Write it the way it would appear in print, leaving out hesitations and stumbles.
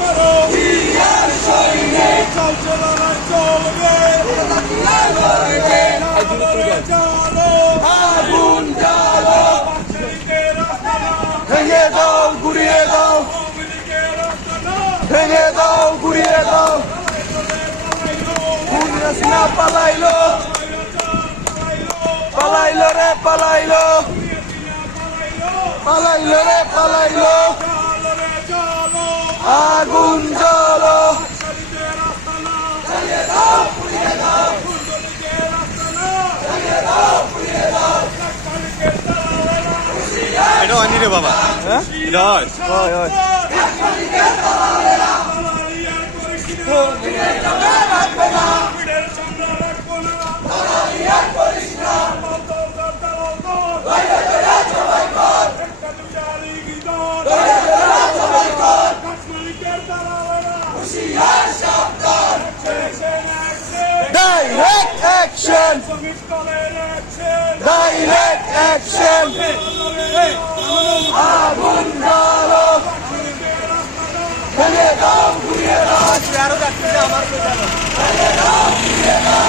করো চলছে লড়াই চলবে জালো আগুন জ্বালো, লীগের আস্তানা ভেঙে দাও গুড়িয়ে দাও, আওয়ামী লীগের আস্তানা ভেঙে দাও গুড়িয়ে দাও। খুন হাসিনা পালাইলো, পালাইলো রে পালাইলো, পালাইলো রে পালাইলো। জালো রে জালো আগুন জ্বালো, লীগের আস্তানা এটা হয়নি রে বাবা, হ্যাঁ এটা হয়। হয় হয়। Direct action, direct action. আগুন জ্বালো, ভেঙে দাও গুড়িয়ে দাও, আরো যাচ্ছি আমার ভেঙে দাও গুড়িয়ে দাও।